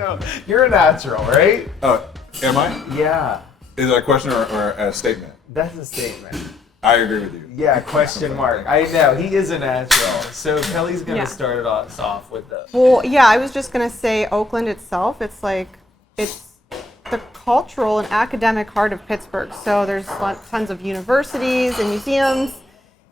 No, you're a natural, right? Am I? Yeah. Is that a question or a statement? That's a statement. I agree with you. Yeah, question mark. I know, he is a natural. So Kelly's going to start us off with the... Well, yeah, I was just going to say Oakland itself, it's the cultural and academic heart of Pittsburgh. So there's tons of universities and museums,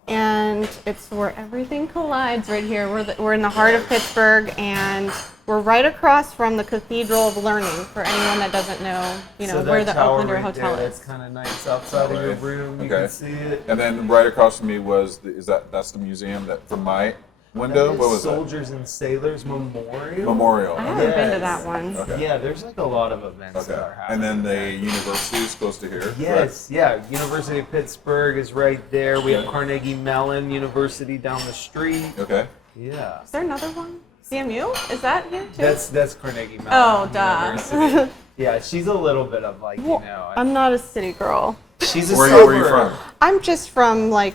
and it's where everything collides right here. We're in the heart of Pittsburgh, and we're right across from the Cathedral of Learning, for anyone that doesn't know, So where the tower Oaklander right Hotel there, is. That's kind of nice outside of your room. You can see it. And then right across from me that's the museum that from my window? What was Soldiers and Sailors Memorial? Memorial. I haven't been to that one. Okay. Yeah, there's like a lot of events that are And happening. then the university is close to here. Yes, yeah. University of Pittsburgh is right there. We have Carnegie Mellon University down the street. Okay. Yeah. Is there another one? CMU? Is that here too? That's Carnegie Mellon. Oh, duh. University. Yeah, she's a little bit of like, I'm not a city girl. she's a Where suburb. are you from? I'm just from like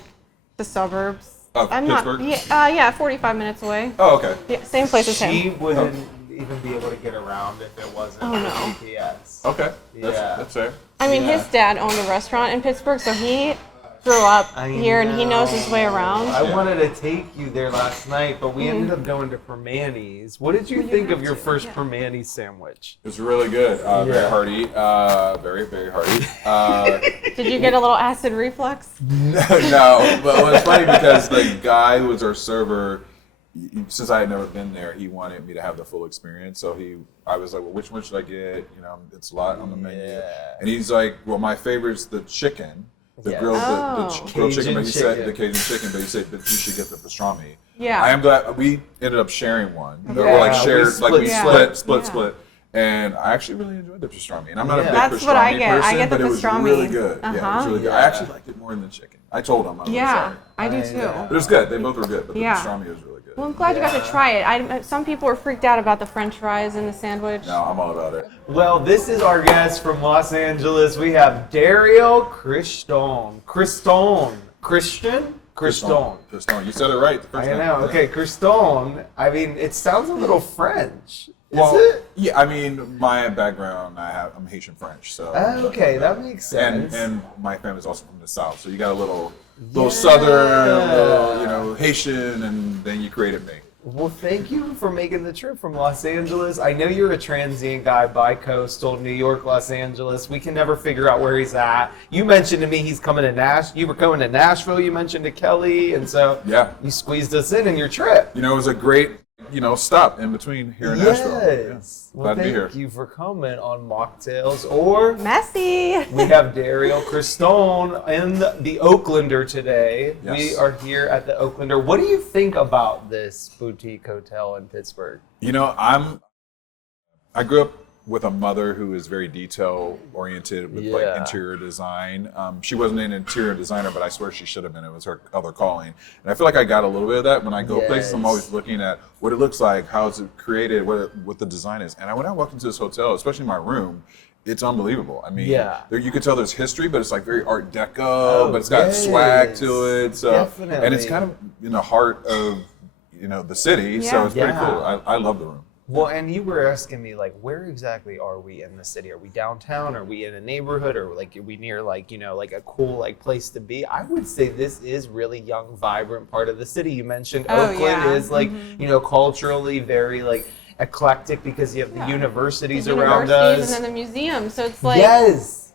the suburbs. Of I'm Pittsburgh? not. Yeah, 45 minutes away. Oh, okay. Yeah, same place as She him. wouldn't even be able to get around if it wasn't Oh, for no. GPS. Okay. Yeah. That's fair. I mean, his dad owned a restaurant in Pittsburgh, so he grew up here and he knows his way around. I wanted to take you there last night, but we ended up going to Permani's. What did you think of your first Permani's sandwich? It was really good. Very hearty. Very, very hearty. Did you get a little acid reflux? No, but it was funny because the guy who was our server, since I had never been there, he wanted me to have the full experience. So I was like, well, which one should I get? It's a lot on the menu. Yeah. And he's like, well, my favorite's the chicken. The Yes. grilled, Oh. grilled chicken, Cajun but he said chicken. the Cajun chicken, but he said that you should get the pastrami. Yeah. I am glad we ended up sharing one. Or Yeah, like we shared, split. split. And I actually really enjoyed the pastrami. And I'm not a big That's pastrami what I get. person, I get the but it was pastrami. really good. Yeah, it was Uh-huh. really good. I actually liked it more than the chicken. I told him I was Yeah, sorry. I do I too. know. But it was good. They both were good, but the Yeah. pastrami was really good. Well, I'm glad you got to try it. Some people were freaked out about the French fries in the sandwich. No, I'm all about it. Well, this is our guest from Los Angeles. We have Derrial Christon. Christian? Christon. You said it right. the first I time. know. Yeah. Okay, Christon. I mean, it sounds a little French. Well, Is it? yeah, I mean, my background, I'm Haitian French, so. Okay, that makes sense. And my family's also from the South, so you got a little Southern, little, Haitian, and then you created me. Well, thank you for making the trip from Los Angeles. I know you're a transient guy, bi-coastal, New York, Los Angeles. We can never figure out where he's at. You mentioned to me he's coming to You were coming to Nashville, you mentioned to Kelly, and so you squeezed us in your trip. It was a great, stop in between here in Nashville. Yes. Yeah. Well, Glad to be here. thank you for coming on Mocktails. Or Messy. we have Derrial Christon and the Oaklander today. Yes. We are here at the Oaklander. What do you think about this boutique hotel in Pittsburgh? I grew up with a mother who is very detail oriented with like interior design. She wasn't an interior designer, but I swear she should have been. It was her other calling. And I feel like I got a little bit of that. When I go places, I'm always looking at what it looks like, how it's created, what the design is. And when I walked into this hotel, especially my room, it's unbelievable. I mean, you could tell there's history, but it's like very Art Deco, but it's got swag to it. So, Definitely. and it's kind of in the heart of the city. So it's pretty cool. I love the room. Well, and you were asking me, like, where exactly are we in the city? Are we downtown? Are we in a neighborhood? Or, like, are we near, like, like a cool, like, place to be? I would say this is really young, vibrant part of the city. You mentioned Oakland is, like, culturally very, like, eclectic because you have the universities around us. And then the museums. So it's like,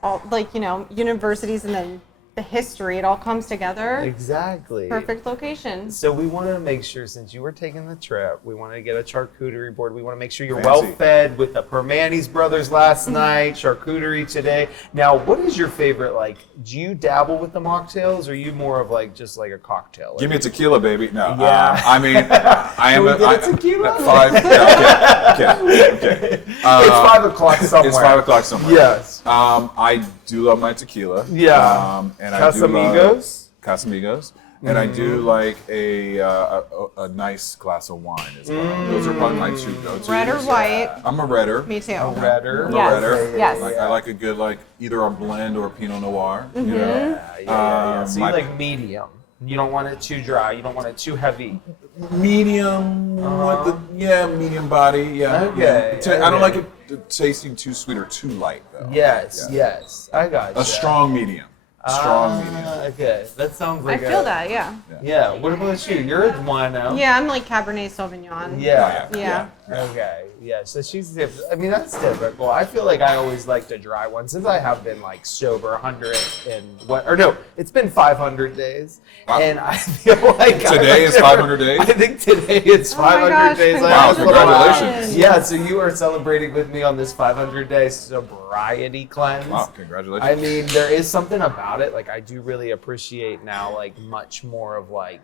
all, like, universities and then the history, it all comes together. Exactly. Perfect location. So we want to make sure, since you were taking the trip, we want to get a charcuterie board. We want to make sure you're well fed with the Permani's brothers last night, charcuterie today. Now, what is your favorite, like, do you dabble with the mocktails, or are you more of like just like a cocktail? Give me a tequila, baby. No. Yeah. I mean, I am Can we get a tequila? At 5. Okay. It's 5 o'clock somewhere. It's 5 o'clock somewhere. Yes. I do love my tequila. Yeah. And I do Casamigos? Casamigos. And I do like a nice glass of wine as well. Those are probably my two go-tos. Red or white? I'm a redder. Me too. A redder. I'm Yes. a redder. Yes. Like, I like a good, like, either a blend or a Pinot Noir. Yeah. So you my- like medium. You don't want it too dry. You don't want it too heavy. Medium medium body. Yeah. Okay, Yeah. I don't okay. like it tasting too sweet or too light though. Yes, Yeah. yes. I got you. A strong medium. Strong medium. Okay, that sounds I like feel that, yeah. Yeah. What about you? You're a wino. Yeah, I'm like Cabernet Sauvignon. Yeah. Yeah. Okay. Yeah. So she's different. I mean, that's typical. I feel like I always like the dry one since I have been like sober 100 and what? Or no, it's been 500 days, Wow. and I feel like Today is 500 days? I think today is Oh my 500 gosh, days. Wow, congratulations. Yeah. So you are celebrating with me on this 500 day sobriety cleanse. Wow, congratulations. I mean, there is something about it. Like, I do really appreciate now, like, much more of, like,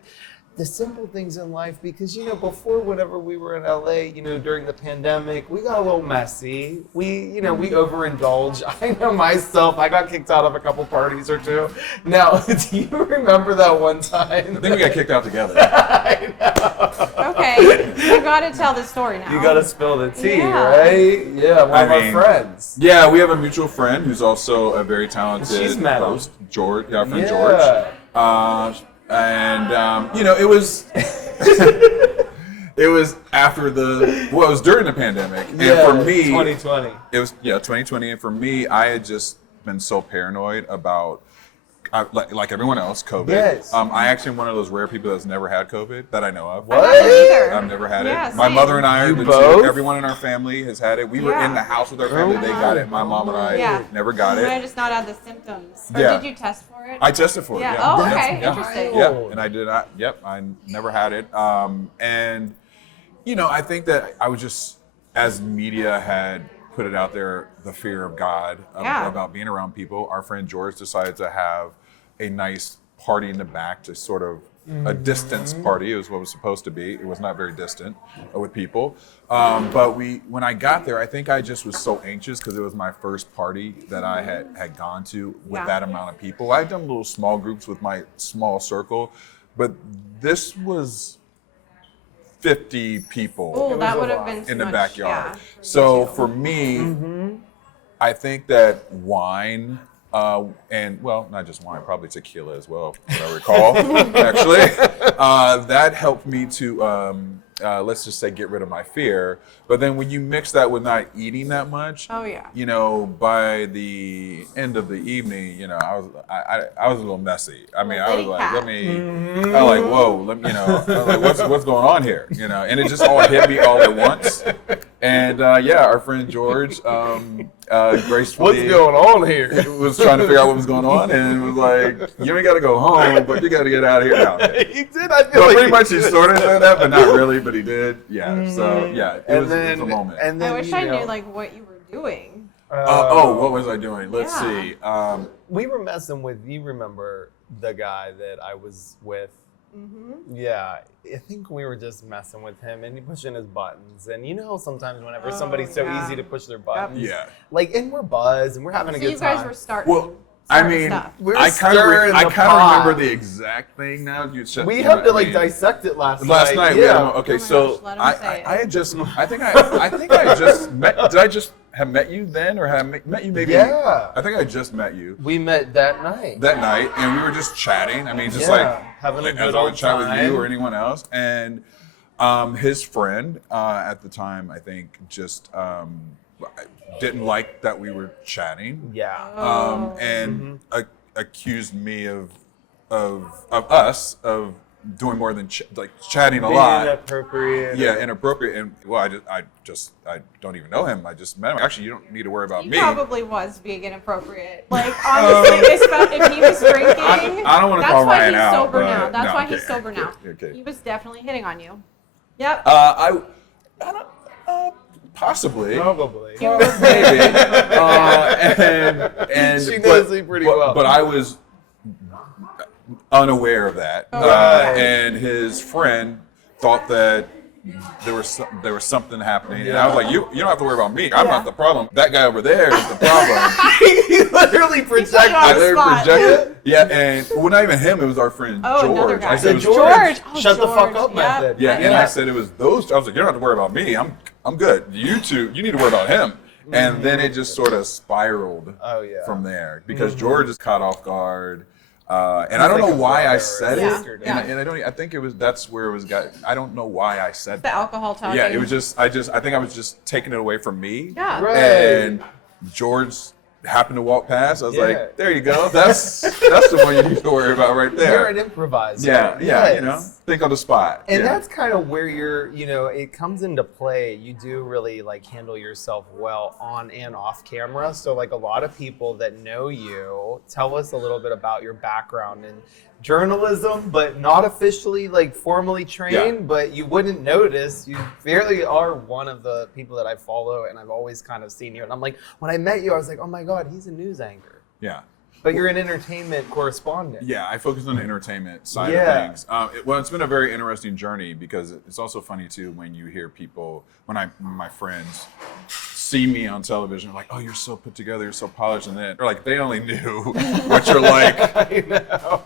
the simple things in life because, you know, before, whenever we were in LA, you know, during the pandemic, we got a little messy. We overindulged. I know myself, I got kicked out of a couple parties or two. Now, do you remember that one time? I think we got kicked out together. I know. Okay, you gotta tell the story now. You gotta spill the tea, Yeah. right? Yeah, one of our friends. Yeah, we have a mutual friend who's also a very talented She's met him. host, George. Yeah, our friend Yeah. George. You know, it was it was after it was during the pandemic, and Yeah, for me, 2020. it was 2020, and for me, I had just been so paranoid about. Like everyone else, COVID. Yes. I actually am one of those rare people that's never had COVID that I know of. What? I haven't either. I've never had Yeah, it. My same. mother and I are You the both? two. Everyone in our family has had it. We were Yeah. in the house with our family. They got it. My mom and I Yeah. never got You might it. have just not had the symptoms. Or Yeah. did you test for it? I tested for it. Yeah. Yeah. Oh, Yeah. okay. Yeah. Interesting. Yeah. And I did. I never had it. And you know, I think that I was just, as media had put it out there, the fear of God Yeah. about being around people. Our friend George decided to have a nice party in the back, to sort of a distance party. It was what it was supposed to be. It was not very distant with people. But when I got there, I think I just was so anxious because it was my first party that I had gone to with Yeah. that amount of people. I had done little small groups with my small circle, but this was 50 people Oh, that a would have lot. been too in the much, backyard. yeah, So me too. for me, I think that wine, and well, not just wine, probably tequila as well, if I recall, actually, that helped me to, let's just say, get rid of my fear. But then when you mix that with not eating that much, Oh, yeah. you know, by the end of the evening, you know, I was a little messy. I mean, I was like, I was like, whoa, let me, you know, I was like, what's going on here, you know? And it just all hit me all at once. And yeah, our friend George, gracefully, What's going on here? was trying to figure out what was going on, and was like, you ain't got to go home, but you got to get out of here now. He did. I feel So like pretty much he sort of said that, but not really, but he did. Yeah. So yeah, it was a moment. And then I wish you I know, knew like what you were doing. What was I doing? Let's Yeah. see. we were messing with. You remember the guy that I was with? Yeah, I think we were just messing with him and he pushing his buttons. And you know, how sometimes whenever Oh, somebody's so yeah. easy to push their buttons, Yeah. like, and we're buzzed and we're having a So good you guys time. were starting. Well, I starting mean, stuff. We're I kind of stirring the pot. remember the exact thing now. We had to like dissect it last night. Last night, we had yeah. okay. Oh my So gosh, let him I say it. had just, I think I just met. Did I just have met you then, or have met you maybe? Yeah. I think I just met you We met that night. that night, and we were just chatting. I mean, just Yeah, like having a like, good as I would old chat with time. you or anyone else, and his friend at the time, I think, just didn't like that we were chatting. Yeah. Oh. And accused me of us of doing more than like chatting a Being lot. inappropriate. Yeah, inappropriate. And well, I don't even know him. I just met him. Actually, you don't need to worry about He me. probably was being inappropriate. Like honestly, especially if he was drinking. I don't wanna That's call why Ryan he's out, sober but now. That's no, why okay. he's sober now. Okay. He was definitely hitting on you. Yep. I possibly. Probably. Maybe. And She knows me pretty well. But I was unaware of that. Right. And his friend thought that there was something happening. And I was like, you don't have to worry about me. I'm not the problem. That guy over there is the problem. He literally projected. on I the literally spot. projected. Yeah, and well, not even him. It was our friend Oh, George. another guy. I said it was George. Oh, Shut the fuck George, up yep. method. Yeah, and Yeah. I said it was those. I was like, you don't have to worry about me. I'm good. You two, you need to worry about him. And then it just sort of spiraled Oh, yeah. from there because George is caught off guard. And I don't know why I said Yeah. it. And I don't. I think that's where it was. I don't know why I said The that. alcohol talking. Yeah, it was just. I think I was just taking it away from me. Yeah. Right. And George happened to walk past. I was Yeah. like, there you go. That's the one you need to worry about right there. You're an improviser. Yeah, Yes. you know, think on the spot. And yeah. that's kind of where it comes into play. You do really like handle yourself well on and off camera. So like a lot of people that know you, tell us a little bit about your background in journalism, but not officially like formally trained, but you wouldn't notice. You barely are one of the people that I follow, and I've always kind of seen you. And I'm like, when I met you, I was like, oh my God, he's a news anchor. Yeah. But you're an entertainment correspondent. Yeah, I focus on the entertainment side Yeah. of things. It's been a very interesting journey because it's also funny too when you hear people, when my friends see me on television, like, oh, you're so put together, you're so polished, and then, or like they only knew what you're like. I know.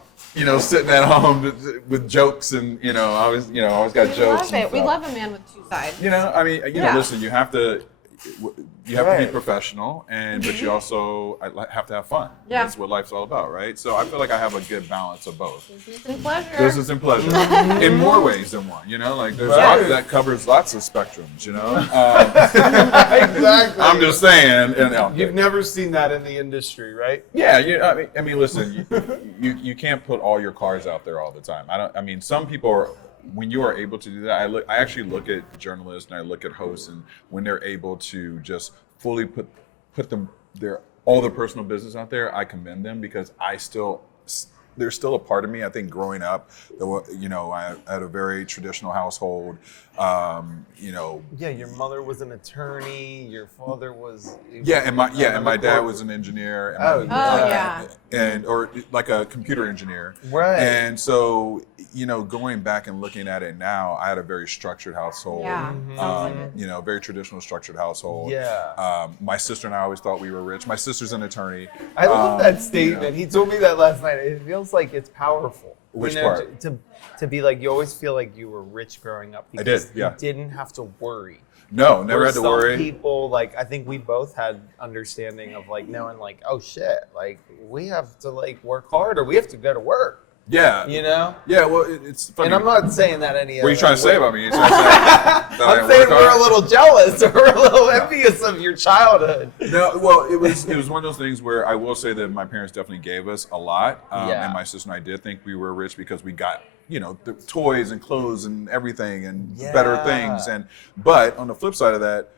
Sitting at home with jokes and I always got We jokes. love it. We love a man with two sides. Listen, you have to to Right. be professional, but you also have to have fun. Yeah. That's what life's all about, right? So I feel like I have a good balance of both. Business and pleasure. Business and pleasure, in more ways than one. Like there's Right. a lot that covers lots of spectrums. Exactly. I'm just saying. You've never seen that in the industry, right? Yeah, I mean, listen, you can't put all your cards out there all the time. Some people are. When you are able to do that, I actually look at journalists and I look at hosts, and when they're able to just fully put all their personal business out there, I commend them because there's still a part of me. I think growing up, I had a very traditional household. Yeah, your mother was an attorney. Your father was. And my dad was an engineer. Or like a computer engineer. Right. And so, going back and looking at it now, I had a very structured household. Yeah. Sounds like it. Very traditional structured household. Yeah. My sister and I always thought we were rich. My sister's an attorney. I love that statement. He told me that last night. It feels like it's powerful. Which part? To be like, you always feel like you were rich growing up because you didn't have to worry. No, never had to worry. Some people, like, I think we both had understanding of like knowing like, oh shit, like we have to like work hard or we have to go to work. Yeah. Yeah, well, it's funny. And I'm not saying that any. What are you trying to say about me? You're trying to say that I I'm saying work we're hard? a little jealous or we're a little envious of your childhood. No, well, it was one of those things where I will say that my parents definitely gave us a lot, and my sister and I did think we were rich because we got the toys and clothes and everything and better things. But on the flip side of that,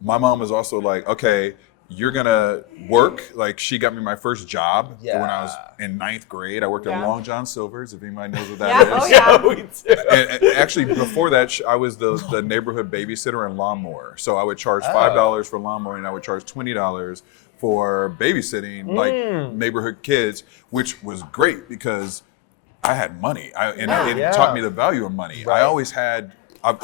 my mom was also like, okay, you're gonna work. Like she got me my first job when I was in 9th grade. I worked at Long John Silver's, if anybody knows what that is. Oh yeah. We do. And actually, before that, I was the neighborhood babysitter and lawnmower. So I would charge $5 for lawnmowing, and I would charge $20 for babysitting, like neighborhood kids, which was great because I had money. It taught me the value of money. Right. I always had.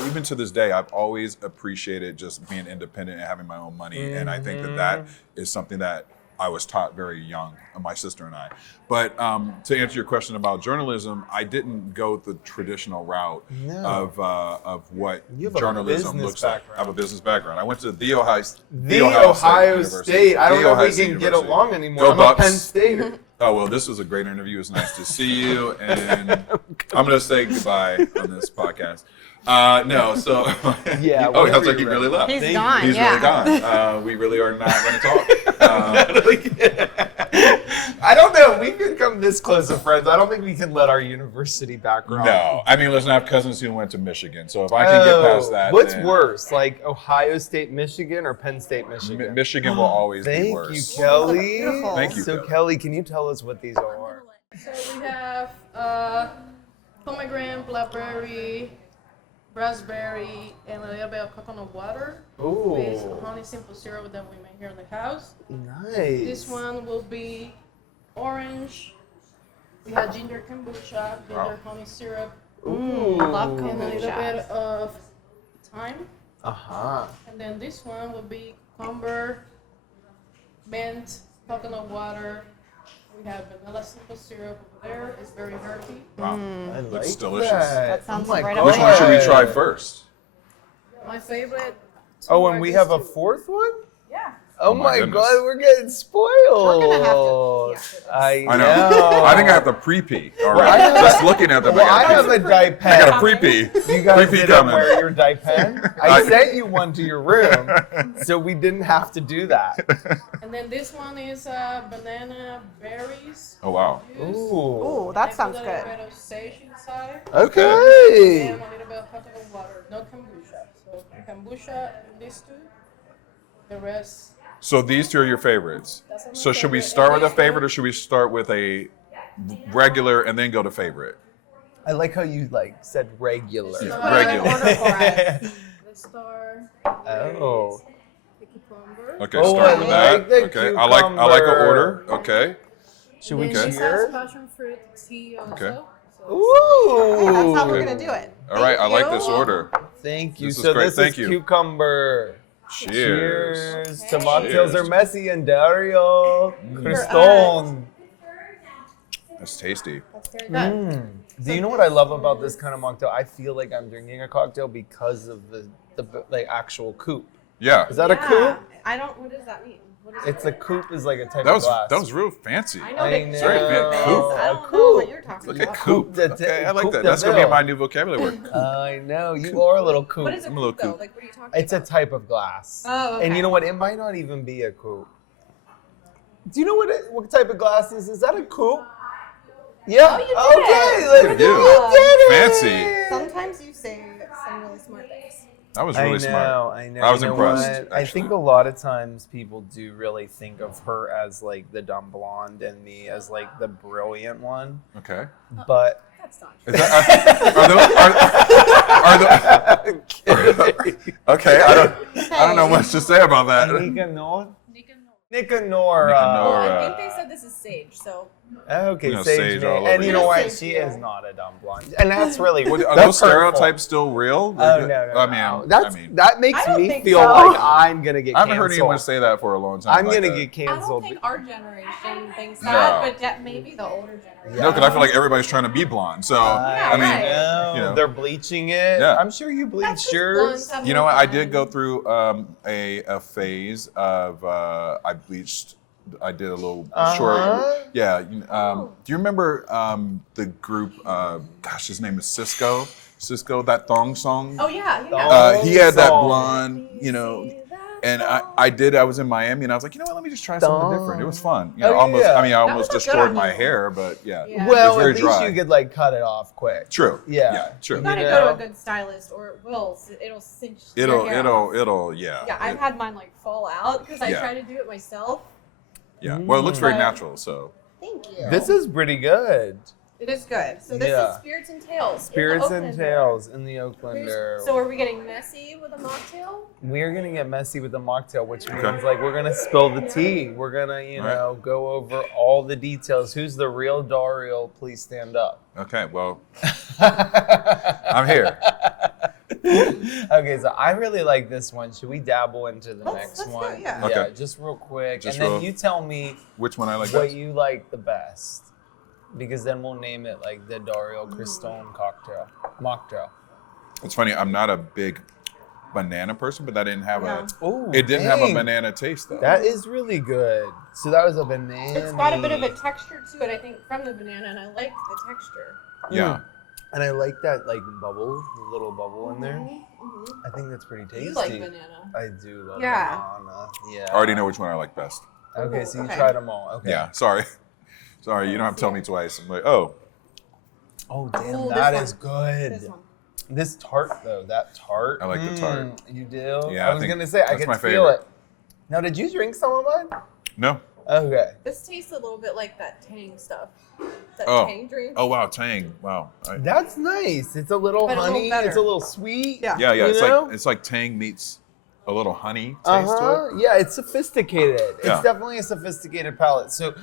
Even to this day, I've always appreciated just being independent and having my own money. And I think that is something that I was taught very young, my sister and I. But to answer your question about journalism, I didn't go the traditional route of what You have a journalism business looks like. background. I have a business background. I went to the Ohio State. University. I don't The know Ohio if we State can get University. along anymore. Go I'm a Bucks. Penn State. Oh, well, this was a great interview. It's nice to see you. And I'm going to say goodbye on this podcast. No, so. Yeah. Oh, it sounds like he really left. He's gone. He's yeah. really gone. We really are not going to talk. I don't know. We've become this close of friends. I don't think we can let our university background. No. I mean, listen, I have cousins who went to Michigan. So if I can get past that. What's then worse, like Ohio State, Michigan, or Penn State, Michigan? Michigan will always be Thank worse. you, Kelly. Beautiful. Thank you, So, Kelly. Kelly, can you tell us what these are? So we have pomegranate, blackberry, raspberry, and a little bit of coconut water with Ooh, honey simple syrup that we make here in the house. nice. This one will be orange. We have ginger kombucha, ginger honey syrup, Ooh. Love and a little kombucha. bit of thyme. Uh-huh. And then this one will be cucumber, mint, coconut water. We have vanilla simple syrup over there. It's very hearty. Wow. I like Looks delicious. That sounds Oh my right God. up Which my one should we alley. try first? My favorite. Oh, two and are we these have a two. fourth one? Yeah. Oh my my goodness. God, we're getting spoiled. We're gonna have to pee after this. I I know. know. I think I have to pre-pee already. Well, I have- Just looking at them, Well, I I have gotta a pee. dye pen. I got a pre-pee. You guys Pre-pee didn't coming. wear your dye pen. I sent you one to your room, so we didn't have to do that. And then this one is banana berries. Oh wow. juice. Ooh. Ooh, that I put sounds a good. little bit of sage inside. Okay. And a little bit of hot water. No kombucha. So kombucha and these two. The rest. So these two are your favorites. That's my So should we favorite. start And with a this one- favorite, or should we start with a regular and then go to favorite? I like how you said regular. Yeah, Start regular. in order for us. The star. Oh. The cucumber. Okay, Oh, start I with like that. the Okay, I like a cucumber. order. Okay. Should we And then this cheer? has passion fruit tea also. Okay. So Ooh. Yeah, that's how we're Okay. gonna do it. All right, I Thank like you. this order. Thank you. This is So great. this Thank is you. cucumber. Cheers. Cheers. Okay. Mocktails Cheers. are messy and Dario. Christon. That's tasty. that's very good. Do you know what I love about this kind of mocktail? I feel like I'm drinking a cocktail because of the actual coupe. Yeah. Is that a coupe? I don't. What does that mean? What is It's a coupe is like a type That of was glass. real fancy. I know I they know. Very coupe good. is. Coupe. I A don't know what coupe. you're talking Look about. at Coupe coupe. de- Okay, I like coupe that. de That's gonna be ville. my new vocabulary word. I know you are a little coupe. What is a I'm a little coupe though? coupe. Like what are you talking It's a about? type of glass. Oh, okay. And you know what? It might not even be a coupe. Do you know what type of glass is? Is that a coupe? Yeah. Oh, you did okay. it. Let's Good do deal. it. Fancy. Sometimes you say some really smart things. That was really smart. I know. I was You know impressed, what? I actually. think a lot of times people do really think of her as like the dumb blonde and me as like the brilliant one. Okay. But That's not Is that, okay, I don't know much to say about that. Nicanor? Nicanor. Well, I Nicanor. think they said this is sage, so Okay, You know, Sage. Sage May. all And over you you. know what? Sage, She yeah. is not a dumb blonde. And that's really What, are that's those hurtful. stereotypes still real? Oh no. I mean, That's that makes I don't me think feel so. like I'm gonna get I haven't canceled. heard anyone say that for a long time. I'm like gonna that. get I don't canceled. think our generation thinks No. that, but that maybe the older generation. No, because I feel like everybody's trying to be blonde. So I mean, right. know. you know. They're bleaching it. Yeah. I'm sure you That's bleached just yours. blondes have you more know what? I fun. did go through a phase of I bleached. I did a little short. Yeah. Do you remember the group? Gosh, his name is Cisco. Cisco, that thong song. Oh yeah, yeah. He had that Song. blonde, and I was in Miami, and I was like, you know what? Let me just try something different. It was fun. You know, Oh, almost. yeah. I mean, I That almost would look good destroyed on my you. hair, but yeah. Yeah. Well, very at least dry. you could like cut it off quick. True. Yeah. Yeah. True. You gotta You go to know? a good stylist, or it will. It'll cinch. It'll. your hair off. Yeah. Yeah, I've had mine like fall out because I Yeah. tried to do it myself. Yeah. Well, it looks very But- natural. So. Thank you. This is pretty good. It is good. So this Yeah. is Spirits and Tales. in the Spirits and Oaklander. Tales in the Oaklander. So are we getting messy with a mocktail? We're gonna get messy with the mocktail, which means like we're gonna spill the tea. We're gonna, Right. know, go over all the details. Who's the real Derrial? Please stand up. Okay. Well, I'm here. Okay, so I really like this one. Should we dabble into the next let's go, one? yeah. Okay. Just real quick, Just and then real- you tell me Which one I like what best? you like the best, because then we'll name it like the Derrial Christon mocktail. It's funny. I'm not a big banana person, but that didn't have No. Oh, It didn't have a banana taste though. That is really good. So that was a banana. It's got a bit of a texture to it, I think, from the banana, and I like the texture. Yeah. And I like that like bubble, the little bubble in there. Mm-hmm. I think that's pretty tasty. You like banana. I do love Yeah. banana. Yeah. I already know which one I like best. Okay, so you Okay. tried them all. Okay. Yeah. Sorry. Sorry. You don't have to tell me twice. I'm like, oh. Oh damn, Ooh, that this is one. good. This one. This tart though, that tart. I like the tart. You do? Yeah, I I was think gonna say I that's could my feel favorite. it. Now, did you drink some of mine? No. Okay. This tastes a little bit like that Tang stuff. That Oh. Tang drink. Oh wow, Tang. Wow. That's nice. It's a little But a little honey. better. It's a little sweet. Yeah. Yeah, yeah. You It's know? like Tang meets a little honey taste to it. Yeah, it's sophisticated. Yeah. It's definitely a sophisticated palate. So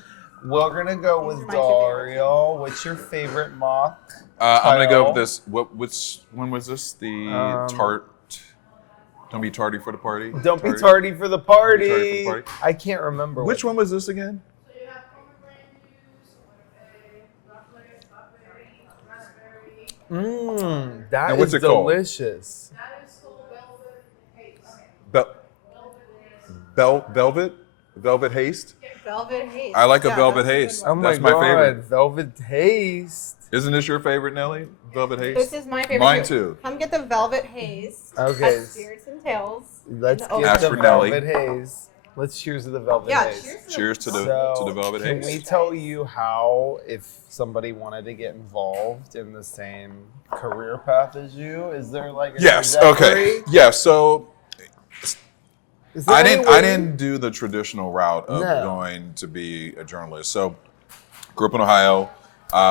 we're gonna go These with are my two favorites. Derrial. What's your favorite mock? I'm gonna go Kyle? with this. Which one was this? The tart. Don't be tardy for the party. Don't be tardy for the party. Don't be tardy for the party. I can't remember. Which one was this again? So you have pomegranate juice, raspberry, That And what's is it called? delicious. that is called velvet haze. Bel- Velvet haze. velvet haste. Velvet haze. I like a Yeah, velvet that's a good haste. one. Oh my That's my god, favorite. velvet haste. Isn't this your favorite, Nelly? Velvet haste. This is my favorite. Mine too. Come get the velvet haze. Okay. At Spirits and Tales. Let's in the get Ask the for Nelly. velvet haze. Let's cheers to the velvet Yeah, haze. cheers Cheers to the So, velvet can haze. we tell you how, if somebody wanted to get involved in the same career path as you, is there like a Yes. trajectory? Okay. Yeah. So Is there I any didn't. way- I didn't do the traditional route of No. going to be a journalist. So grew up in Ohio.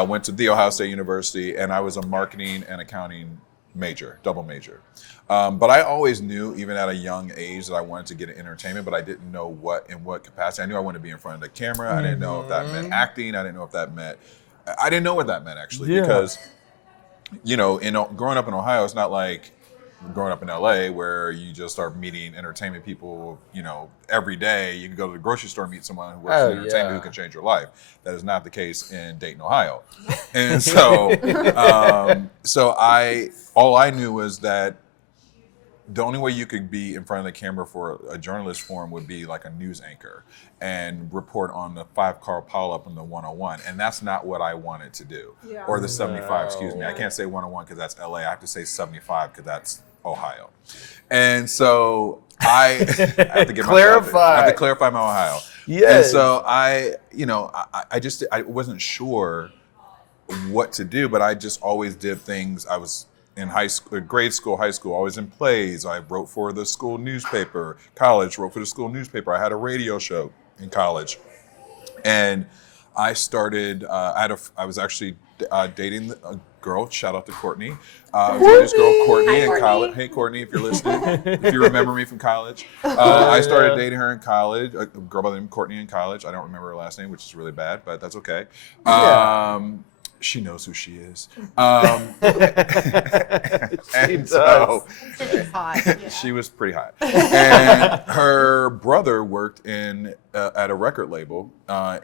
Went to The Ohio State University, and I was a marketing and accounting major, double major. But I always knew, even at a young age, that I wanted to get into entertainment, but I didn't know in what capacity. I knew I wanted to be in front of the camera. I didn't know if that meant acting. I didn't know if that meant. I didn't know what that meant actually, Yeah. because, growing up in Ohio, it's not like growing up in LA where you just start meeting entertainment people, every day. You can go to the grocery store and meet someone who works in entertainment who can change your life. That is not the case in Dayton, Ohio. And so, all I knew was that the only way you could be in front of the camera for a journalist forum would be like a news anchor and report on the 5-car pileup in the 101. And that's not what I wanted to do. Yeah. Or the 75, excuse me. No. I can't say 101 because that's LA. I have to say 75 because that's Ohio. And so I have to get Clarify. I have to clarify my Ohio. Yes. And so I wasn't sure what to do, but I just always did things. I was in high school, grade school, high school, always in plays. I wrote for the school newspaper. College, wrote for the school newspaper. I had a radio show in college, and I started. I was actually dating a girl. Shout out to Courtney. I was dating this girl, Courtney, Hi, in Courtney. college. Hey, Courtney, if you're listening, if you remember me from college, I started dating her in college. A girl by the name of Courtney in college. I don't remember her last name, which is really bad, but that's okay. Yeah. She knows who she is. She And so It's hot. Yeah. she was pretty hot. And her brother worked at a record label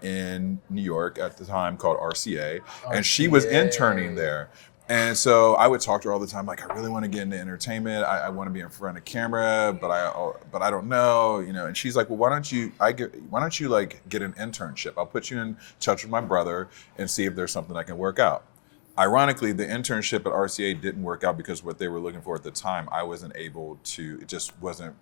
in New York at the time called RCA, and she was interning there. And so I would talk to her all the time, like, I really want to get into entertainment. I want to be in front of camera, but I don't know, And she's like, well, why don't you like get an internship? I'll put you in touch with my brother and see if there's something that can work out. Ironically, the internship at RCA didn't work out because what they were looking for at the time, I wasn't able to. It just wasn't.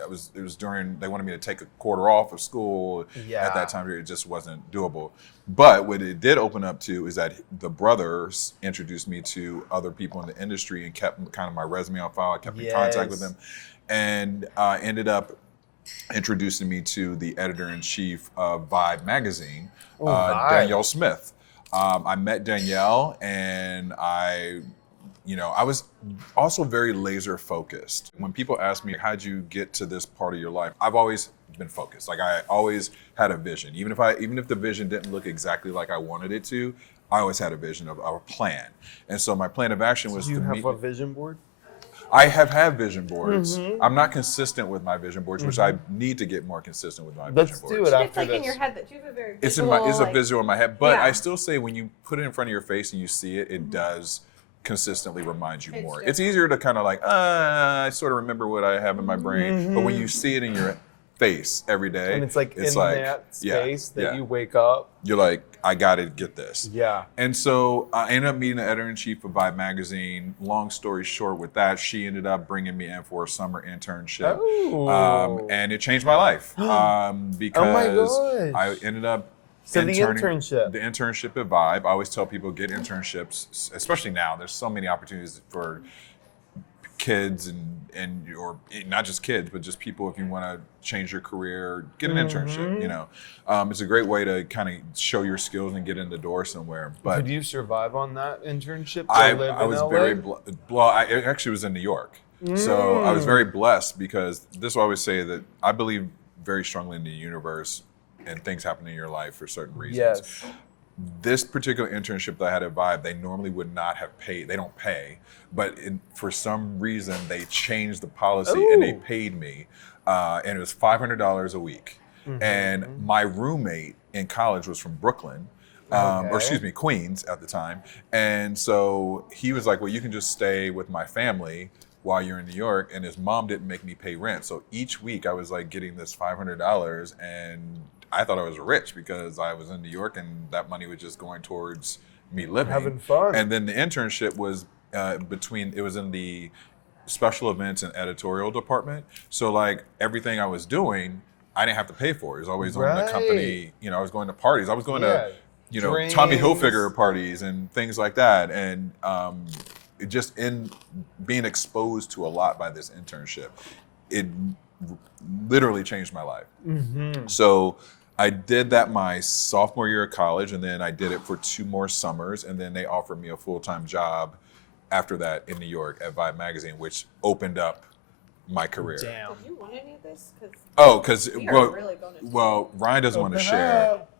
It was during, they wanted me to take a quarter off of school at that time period. It just wasn't doable. But what it did open up to is that the brothers introduced me to other people in the industry and kept kind of my resume on file. I kept in contact with them, and ended up introducing me to the editor-in-chief of Vibe magazine, Danielle Smith. I met Danielle, and I was also very laser focused. When people ask me, how'd you get to this part of your life? I've always been focused. Like, I always had a vision. Even if the vision didn't look exactly like I wanted it to, I always had a vision of a plan. And so my plan of action was Do you to have meet. a vision board? I have had vision boards. I'm not consistent with my vision boards, which I need to get more consistent with my Let's vision boards. do it It's after like this. in your head that you have a very It's visual, a visual in my head, but Yeah. I still say when you put it in front of your face and you see it, it does consistently remind you It's more. different. It's easier to kind of like, I sort of remember what I have in my brain, but when you see it in your face every day, And it's like in that space that you wake up. you're like, I gotta get this. Yeah. And so I ended up meeting the editor-in-chief of Vibe magazine. Long story short with that, she ended up bringing me in for a summer internship. Oh. And it changed my life because gosh. I ended up So the interning- internship. The internship at Vibe. I always tell people, get internships, especially now. There's so many opportunities for kids or not just kids, but just people, if you want to change your career, get an internship. It's a great way to kind of show your skills and get in the door somewhere. But Could you survive on that internship? To I live in was LA? very I actually was in New York, so I was very blessed because this will always say that I believe very strongly in the universe and things happen in your life for certain reasons. Yes. This particular internship that I had at Vibe, they normally would not have paid. They don't pay, but for some reason they changed the policy and they Ooh. paid me, and it was $500 a week. And my roommate in college was from Brooklyn, or excuse me, Queens at the time. And so he was like, well, you can just stay with my family while you're in New York, and his mom didn't make me pay rent. So each week I was like getting this $500, and I thought I was rich because I was in New York, and that money was just going towards me living. Having fun. And then the internship was it was in the special events and editorial department. So like everything I was doing, I didn't have to pay for. It was always on the company. You know, I was going to parties. I was going to, you know, Drinks. Tommy Hilfiger parties and things like that. And it just in being exposed to a lot by this internship, it literally changed my life. So I did that my sophomore year of college, and then I did it for 2 more summers, and then they offered me a full-time job after that in New York at Vibe magazine, which opened up my career. Damn. Do you want any of this? Because We are really going to well, Ryan doesn't want to Open share. up.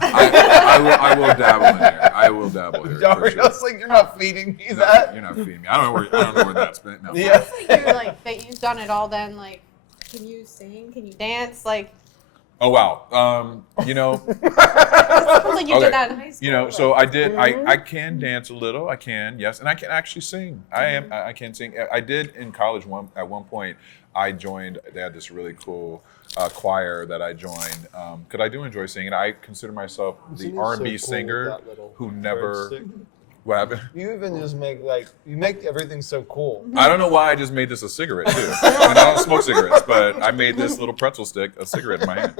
I will dabble in here. I will dabble here. for sure. Dario's like, you're not feeding me No, that. you're not feeding me. I don't know where that's been. No. Yeah. You're like that. You've done it all. Then like, can you sing? Can you dance? Like, Oh wow. You know. it sounds like you Okay. did that in high school. You know, like, so I did. I can dance a little. I can, yes, and I can actually sing. I can sing. I did in college. At one point, I joined. They had this really cool choir that I joined. Because I do enjoy singing. I consider myself the R&B singer who never. What happened? You even just you make everything so cool. I don't know why I just made this a cigarette too. I don't smoke cigarettes, but I made this little pretzel stick a cigarette in my hand.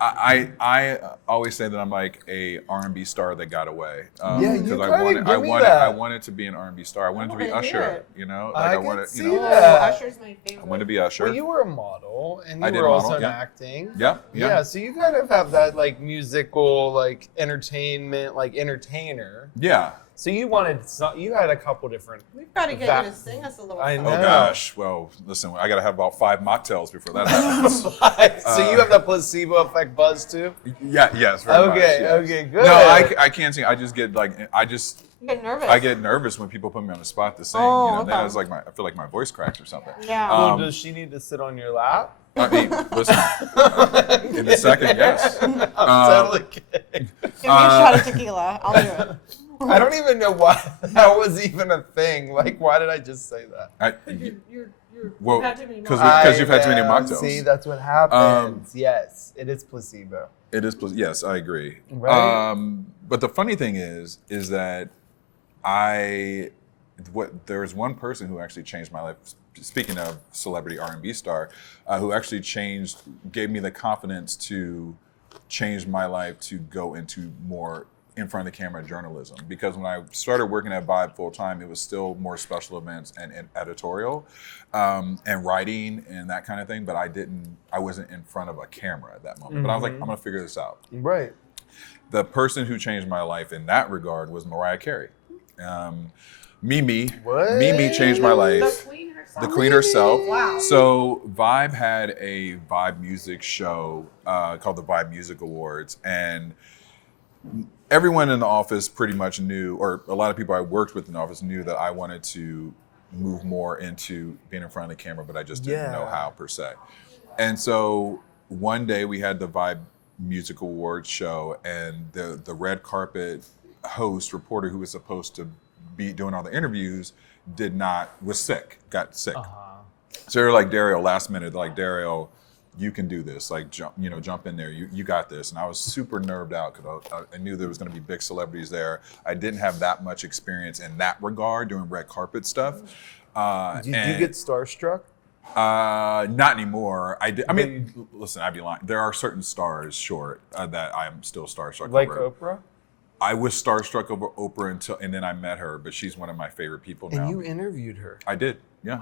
I always say that I'm like a R&B star that got away. Yeah, you because that. I wanted to be an R&B star. I wanted to be wanna hear Usher. it. You know, I wanted, can see you know, that. Usher's my favorite. I wanted to be Usher. Well, you were a model, and I you did were also model, in yeah. acting. Yeah. Yeah, so you kind of have that like musical, like entertainment, like entertainer. Yeah. So you had a couple different. We've got to get That- you to sing us a little. I song. know. Oh gosh. Well, listen, I got to have about 5 mocktails before that happens. So you have the placebo effect buzz too. Yeah. Yes. Very much, Okay. yes. Okay. Good. No, I can't sing. I just get like You get nervous. I get nervous when people put me on the spot to sing. Oh, you know, then okay. it's like I feel like my voice cracks or something. Yeah. Well, does she need to sit on your lap? I mean, listen, in a second, yes. I'm totally kidding. Give me a shot of tequila. I'll do it. I don't even know why that was even a thing. Like, why did I just say that? Well, had too many because you've had too many know. mocktails. See, that's what happens. Yes, it is placebo. It is, yes, I agree. Right. But the funny thing is that there's one person who actually changed my life. Speaking of celebrity R&B star, who actually gave me the confidence to change my life to go into more in front of the camera journalism. Because when I started working at Vibe full time, it was still more special events and editorial and writing and that kind of thing. But I wasn't in front of a camera at that moment. But I was like, I'm gonna figure this out. Right. The person who changed my life in that regard was Mariah Carey. Mimi changed my life. The queen herself. Wow. So Vibe had a Vibe music show called the Vibe Music Awards, and everyone in the office pretty much knew, or a lot of people I worked with in the office knew that I wanted to move more into being in front of the camera, but I just didn't know how per se. And so one day we had the Vibe Music Awards show, and the red carpet reporter who was supposed to be doing all the interviews got sick. So they were like, Derrial, last minute, they're like, Derrial, you can do this. Like, jump in there. You got this. And I was super nerved out because I knew there was going to be big celebrities there. I didn't have that much experience in that regard doing red carpet stuff. Did you get starstruck? Not anymore. I did. I mean, listen, I'd be lying. There are certain stars, that I'm still starstruck Like over. Oprah? I was starstruck over Oprah and then I met her, but she's one of my favorite people now. And you interviewed her. I did. Yeah,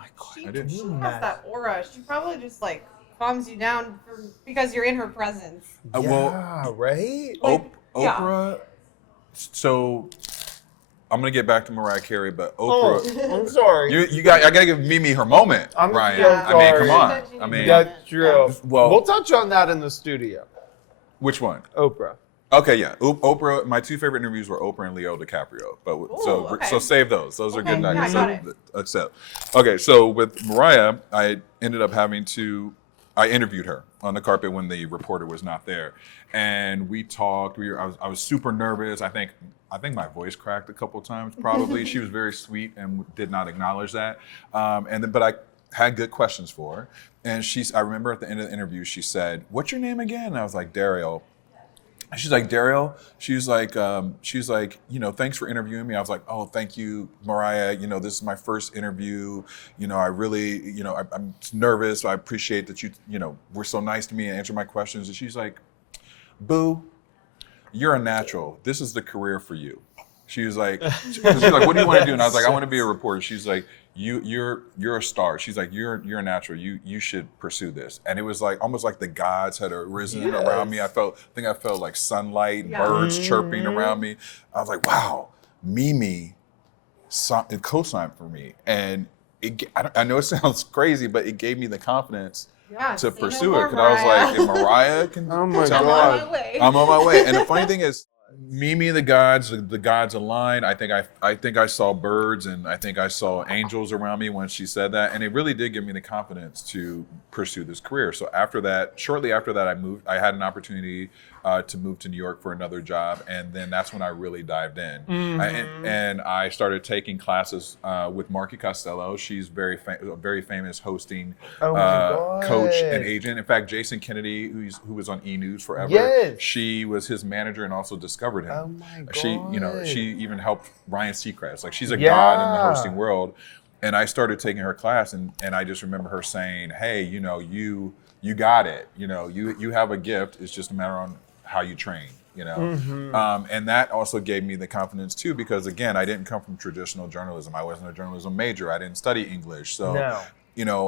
I did. She has that aura. She probably just like calms you down because you're in her presence. Right? Oprah. So I'm gonna get back to Mariah Carey, but Oprah. I'm sorry. I gotta give Mimi her moment, I'm Ryan. so I mean, come sorry. on. I mean, That's true. Well- we'll touch on that in the studio. which one? Oprah. Okay, yeah. Oprah. My 2 favorite interviews were Oprah and Leo DiCaprio. But okay. so save those. Those are Okay, good nuggets. yeah, I got Accept. Okay, so with Mariah, I ended up having to I interviewed her on the carpet when the reporter was not there, and we talked. I was super nervous. I think my voice cracked a couple times. Probably she was very sweet and did not acknowledge that. But I had good questions for her, and I remember at the end of the interview she said, "What's your name again?" And I was like, "Derrial." She's like, "Derrial." She's like, "Thanks for interviewing me." I was like, "Oh, thank you, Mariah. This is my first interview. I really, I'm nervous. I appreciate that you were so nice to me and answered my questions." And she's like, "Boo, you're a natural. This is the career for you." She's like, "What do you want to do?" And I was like, "I want to be a reporter." She's like, You're a star." She's like, "You're a natural. You should pursue this." And it was like almost like the gods had arisen around me. I think I felt like sunlight, birds chirping around me. I was like, wow, Mimi co-signed for me. And I know it sounds crazy, but it gave me the confidence to pursue it. Because I was like, if Mariah can Oh my tell God. me, I'm on my way. And the funny thing is, Mimi, the gods aligned. I think I saw birds, and I think I saw angels around me when she said that, and it really did give me the confidence to pursue this career. So shortly after that, I had an opportunity to move to New York for another job, and then that's when I really dived in. And I started taking classes with Marky Costello. She's very famous hosting coach and agent. In fact, Jason Kennedy, who was on E! News forever, she was his manager and also discovered him. Oh my God. She even helped Ryan Seacrest. Like, she's a god in the hosting world. And I started taking her class, and I just remember her saying, "Hey, you got it. You have a gift. It's just a matter on how you train." And that also gave me the confidence too, because again, I didn't come from traditional journalism. I wasn't a journalism major. I didn't study English, so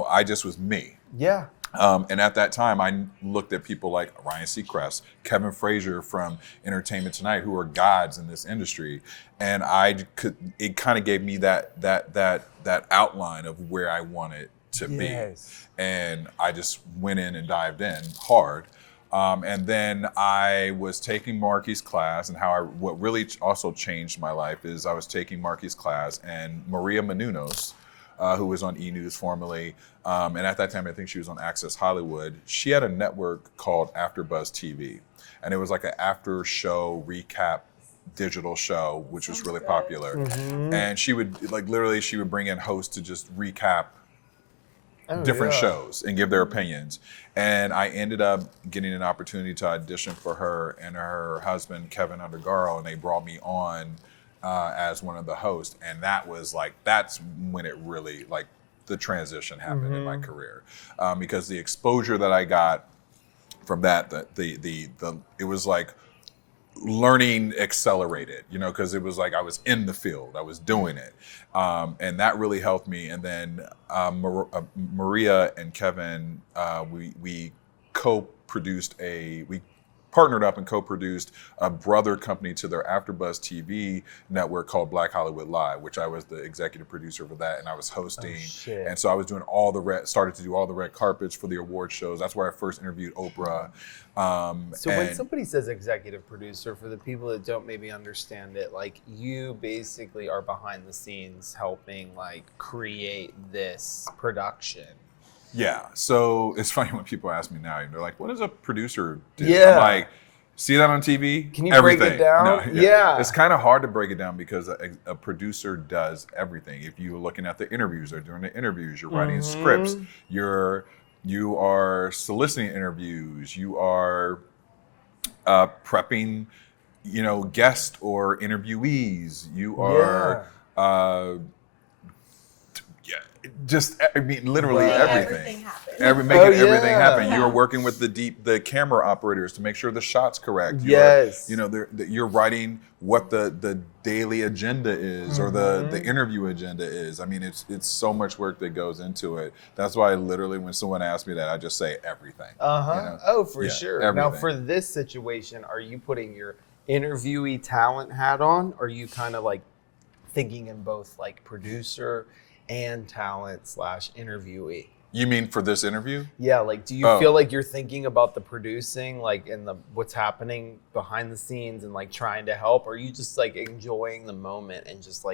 I just was me. Yeah. And at that time, I looked at people like Ryan Seacrest, Kevin Frazier from Entertainment Tonight, who are gods in this industry, and it kind of gave me that outline of where I wanted to be, and I just went in and dived in hard. And then I was taking Marky's class, and what really also changed my life is I was taking Marky's class, and Maria Menounos, who was on E! News formerly, and at that time I think she was on Access Hollywood. She had a network called AfterBuzz TV, and it was like an after-show recap digital show, which was really popular. And she would she would bring in hosts to just recap different shows and give their opinions. And I ended up getting an opportunity to audition for her and her husband, Kevin Undergaro, and they brought me on as one of the hosts. And that's when it really, the transition happened in my career. Because the exposure that I got from that, it was like learning accelerated, because it was like I was in the field, I was doing it. And that really helped me. And then Maria and Kevin, we partnered up and co-produced a brother company to their AfterBuzz TV network called Black Hollywood Live, which I was the executive producer for that, and I was hosting. And so I was doing started to do all the red carpets for the award shows. That's where I first interviewed Oprah. When somebody says executive producer, for the people that don't maybe understand it, you basically are behind the scenes helping create this production. Yeah, so it's funny when people ask me now, they're like, "What does a producer do?" Yeah. I'm like, "See that on TV? Can you everything." break it down? No, Yeah. It's kind of hard to break it down because a producer does everything. If you're looking at the interviews, they're doing the interviews, you're writing scripts, you are soliciting interviews, you are prepping, guests or interviewees, you are literally everything. Everything happen. You're working with the camera operators to make sure the shot's correct. You're writing what the daily agenda is or the interview agenda is. I mean, it's so much work that goes into it. That's why literally when someone asks me that, I just say everything. Oh, for sure. Everything. Now, for this situation, are you putting your interviewee talent hat on? Or are you kind of thinking in both producer and talent / interviewee? You mean for this interview? Yeah, do you feel like you're thinking about the producing, and what's happening behind the scenes and trying to help? Or are you just enjoying the moment and just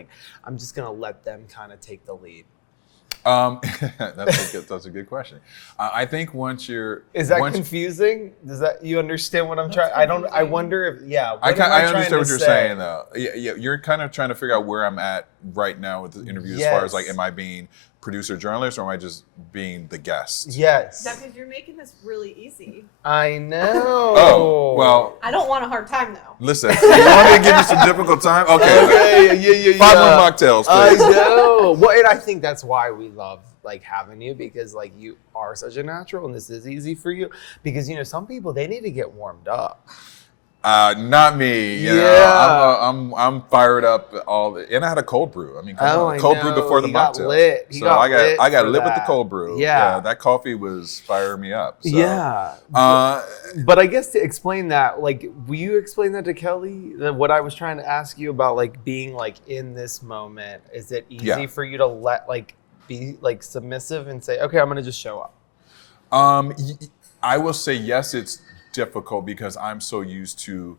I'm just gonna let them kind of take the lead? That's a good question. I think once you're Is that once, confusing? Does that you understand what I'm trying? I don't. I wonder if what I am I trying understand to what you're say? saying though. Yeah, you're kind of trying to figure out where I'm at right now with the interview as far as like, Yes. am I being producer journalist or am I just being the guest? Yes. Yeah, because you're making this really easy. I know. Oh, well, I don't want a hard time though. listen, you want me to give you some difficult time? Okay. Okay, yeah. 5 more mocktails, I please. know. Well, and I think that's why we love like having you, because like you are such a natural and this is easy for you, because you know some people they need to get warmed up. Not me. You know, Yeah. I'm fired up and I had a cold brew. I mean, come Oh, on, I cold brew know. before the He got mocktail. lit. He So got I got lit lit for with the that. cold brew. Yeah. That coffee was firing me up. So, Yeah. But I guess to explain that, like, will you explain that to Kelly? That what I was trying to ask you about, like, being like in this moment, is it easy for you to be like submissive and say, okay, I'm gonna just show up? I will say yes. It's difficult because I'm so used to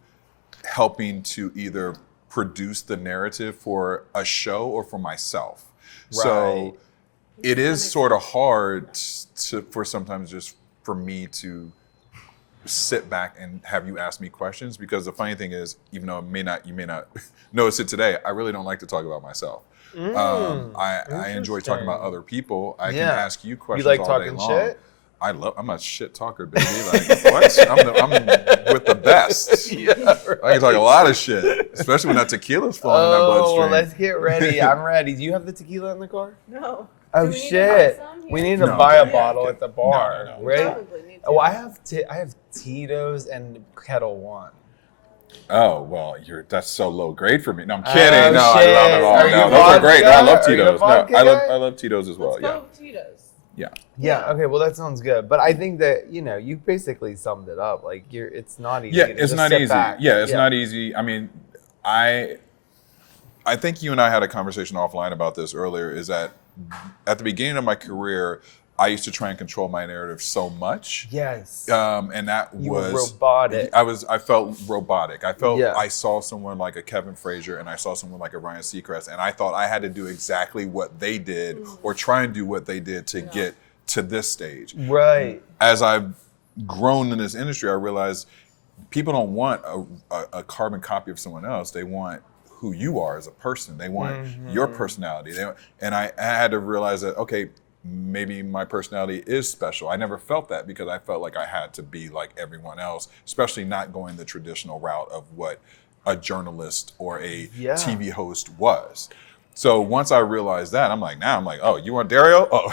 helping to either produce the narrative for a show or for myself. Right. So it is sort of hard for sometimes just for me to sit back and have you ask me questions, because the funny thing is, even though you may not notice it today, I really don't like to talk about myself. I enjoy talking about other people. I can ask you questions You like all talking day long. shit? I'm a shit talker, baby. Like, what? I'm with the best. Yeah, I can talk a lot of shit, especially when that tequila's flowing in that bloodstream. well, let's get ready. I'm ready. Do you have the tequila in the car? No. Oh Do we need to buy shit! some We here? need to No. buy a Yeah. bottle at the bar, No. right? Probably need to. Oh, I have Tito's and Kettle One. Oh well, that's so low grade for me. No, I'm kidding. Oh, No, shit. I love it all. Are you No, those are great. No, I love vodka? Are you a Tito's. No, vodka guy? I love Tito's as well. Let's Yeah, go with Tito's. yeah. Yeah. Okay. Well, that sounds good. But I think that you basically summed it up. Like it's not easy. Yeah, to it's just not sit easy. back. Yeah, it's not easy. I mean, I think you and I had a conversation offline about this earlier. Is that at the beginning of my career, I used to try and control my narrative so much. Yes. And that You were was robotic. I felt robotic. I felt Yeah. I saw someone like a Kevin Frazier and I saw someone like a Ryan Seacrest, and I thought I had to do exactly what they did or try and do what they did to get to this stage. Right. As I've grown in this industry, I realized people don't want a carbon copy of someone else. They want who you are as a person. They want your personality. And I had to realize that, okay, maybe my personality is special. I never felt that because I felt like I had to be like everyone else, especially not going the traditional route of what a journalist or a TV host was. So once I realized that, I'm like, oh, you want Derrial? Oh,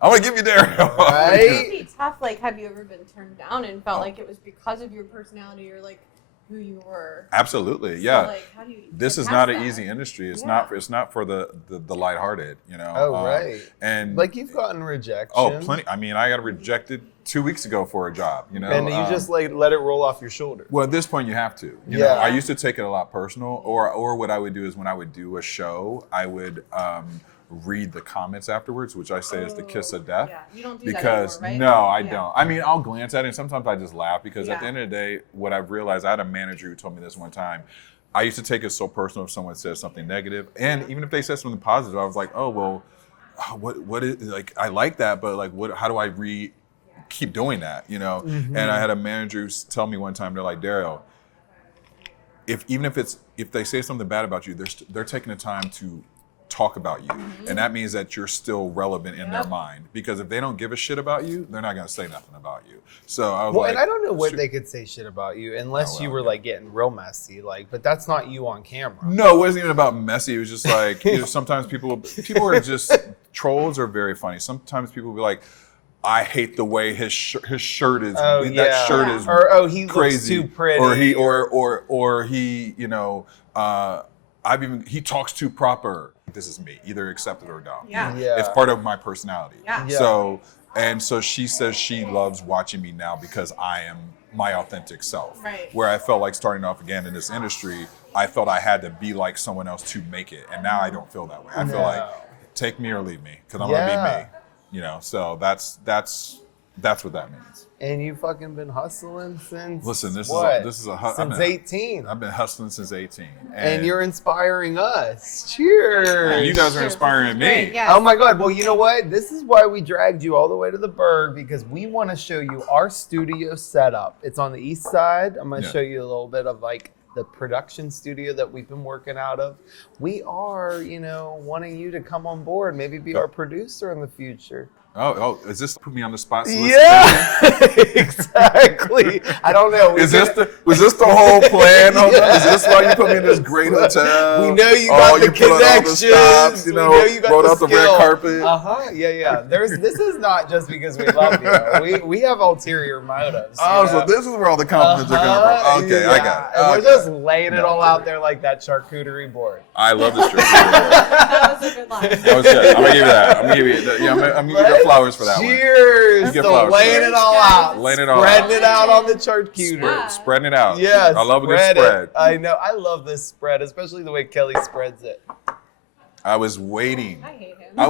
I'm gonna give you Derrial. Right? It'd be tough. Like, have you ever been turned down and felt like it was because of your personality or like who you were? Absolutely, yeah. So, like, how do you This is get not past an that? easy industry. It's Yeah. not for the lighthearted, you know. Oh, right. And Like you've gotten rejection. oh, plenty. I mean, I got rejected 2 weeks ago for a job, you know. And you just like let it roll off your shoulder. well, at this point, you have to. You Yeah. know, I used to take it a lot personal, or what I would do is when I would do a show, I would read the comments afterwards, which I say is the kiss of death. Yeah, you don't do Because that anymore, right? no, I Yeah. don't. I mean, I'll glance at it and sometimes I just laugh because at the Yeah. end of the day, what I've realized, I had a manager who told me this one time. I used to take it so personal if someone says something negative, and even if they said something positive, I was like, oh well, what is like? I like that, but like, what? How do I keep doing that? You know? And I had a manager tell me one time, they're like, Derrial, if they say something bad about you, they're taking the time to talk about you, and that means that you're still relevant in their mind, because if they don't give a shit about you, they're not going to say nothing about you. So I was Well, like, and I don't know what shoot. they could say shit about you unless you well, were yeah. like getting real messy. Like, but that's not you on camera. No, it wasn't even about messy. It was just like, sometimes people are just, trolls are very funny. Sometimes people will be like, I hate the way his shirt is. Oh, that yeah. shirt is Or he crazy. looks too pretty. Or he, you know, he talks too proper. This is me. Either accept it or don't. Yeah. Yeah. It's part of my personality. Yeah. Yeah. So she says she loves watching me now because I am my authentic self. Right. Where I felt like starting off again in this industry, I felt I had to be like someone else to make it. And now I don't feel that way. I feel like take me or leave me because I'm gonna be me. You know, so that's That's what that means. And you fucking been hustling since Listen, this what? is a since 18. I've been hustling since 18. And you're inspiring us. Cheers. You guys are inspiring me. Great, yes. Oh my God. Well, you know what? This is why we dragged you all the way to the Berg, because we want to show you our studio setup. It's on the east side. I'm going to show you a little bit of like the production studio that we've been working out of. We are, wanting you to come on board, maybe be our producer in the future. Oh, is this put me on the spot? Yeah, exactly. I don't know. Was this the whole plan? Yeah. Is this why you put me in this great hotel? We know you got the connections. You know, you got rolled the out the skill. red carpet. Yeah. This is not just because we love you. We have ulterior motives. Oh, so this is where all the compliments are coming from. Okay, I got it. And we're just laying it all out there like that charcuterie board. I love this trip. That was a good line. That was good. I'm gonna give you that. I'm gonna give you flowers for that one. Cheers You get to flowers. laying it all out. Laying it all Spreading out. it out on the charcuterie. Spreading it out. Yes. I love a good spread spread. it. I know. I love this spread, especially the way Kelly spreads it. I was waiting. I hate him. I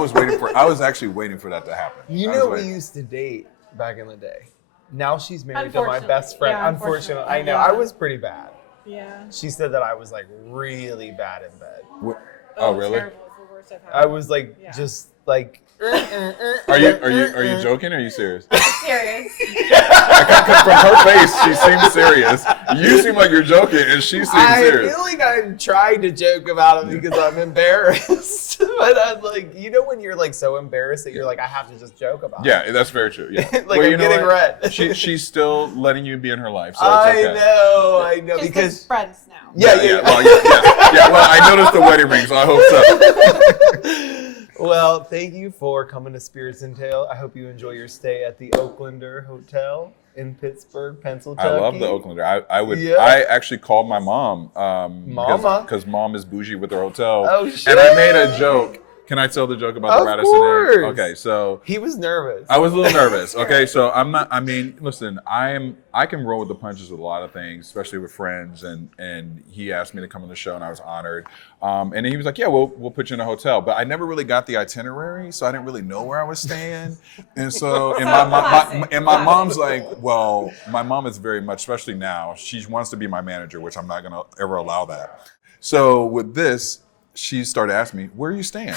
was actually waiting for that to happen. You I was know, we waiting. used to date back in the day. Now she's married to my Unfortunately. best friend. Yeah, Unfortunately, I know. yeah. I was pretty bad. Yeah. She said that I was like really bad in bed. Oh, really? Terrible. It's the worst I've had. I was like just like. Are you joking? Or are you serious? serious. From her face, she seems serious. You seem like you're joking, and she seems I serious. feel like I'm trying to joke about it because I'm embarrassed. But I'm like, when you're like so embarrassed that you're like, I have to just joke about it. Yeah, that's very true. Yeah. Like, Well, I'm you know getting what? red. She's still letting you be in her life, so it's okay. I know, Just because friends now. yeah. Well, I noticed the wedding ring, so I hope so. Well, thank you for coming to Spirits and Tale. I hope you enjoy your stay at the Oaklander Hotel in Pittsburgh, Pennsylvania. I love the Oaklander. I would. Yeah. I actually called my mom. Mama? Because mom is bougie with her hotel. Oh, shit. And I made a joke. Can I tell the joke about the Of Radisson Inn? course. Okay, so He was nervous. I was a little nervous. Okay, so I'm not. I mean, listen, I can roll with the punches with a lot of things, especially with friends. And he asked me to come on the show, and I was honored. And then he was like, "Yeah, we'll put you in a hotel." But I never really got the itinerary, so I didn't really know where I was staying. And so, and my mom's like, well, my mom is very much, especially now, she wants to be my manager, which I'm not gonna ever allow that. So with this, she started asking me, "Where are you staying?"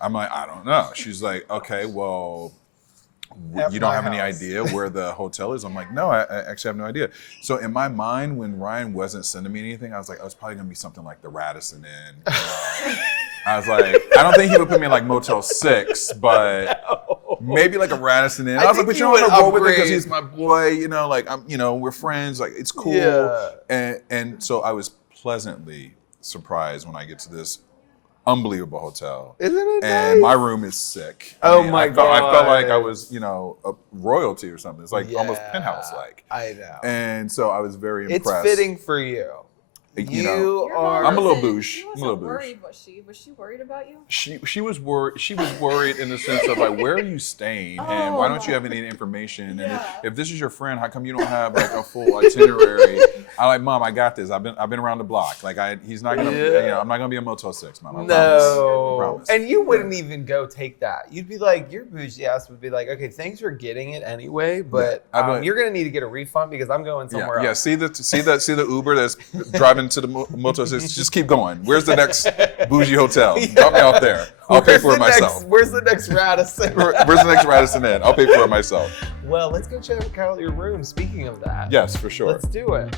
I'm like, "I don't know." She's like, "Okay, well, At you don't my have any house. idea where the hotel is?" I'm like, "No, I actually have no idea." So in my mind, when Ryan wasn't sending me anything, I was like, "Oh, it's probably gonna be something like the Radisson Inn." I was like, I don't think he would put me in like Motel 6, but maybe like a Radisson Inn. I was like, think but you you don't want to would roll with it because upgrade. he's my boy, like we're friends, like it's cool. Yeah. And so I was pleasantly surprised when I get to this unbelievable hotel. Isn't it And nice? my room is sick. Oh I my felt like I God. was, a royalty or something. It's like almost penthouse-like. I know. And so I was very It's impressed. fitting for you. You know, Your mom are. I'm a little wasn't- bouge. She I'm a wasn't little bouge. worried, was she? Was she worried about you? She was worried. She was worried in the sense of like, where are you staying, and why don't you have any information? And if this is your friend, how come you don't have like a full itinerary? I'm like, Mom, I got this. I've been around the block. Like he's not gonna. I'm not gonna be a Motel 6, Mom. I No. promise. And you wouldn't even go take that. You'd be like, your bougie ass would be like, okay, thanks for getting it anyway, but I'd be like- you're gonna need to get a refund because I'm going somewhere Yeah. else. See the Uber that's driving to the Motel 6. Just keep going. Where's the next bougie hotel? Drop me off there. I'll pay for it myself. Where's the next Radisson? Where's the next Radisson Inn? I'll pay for it myself. Well, let's go check out your room. Speaking of that. Yes, for sure. Let's do it.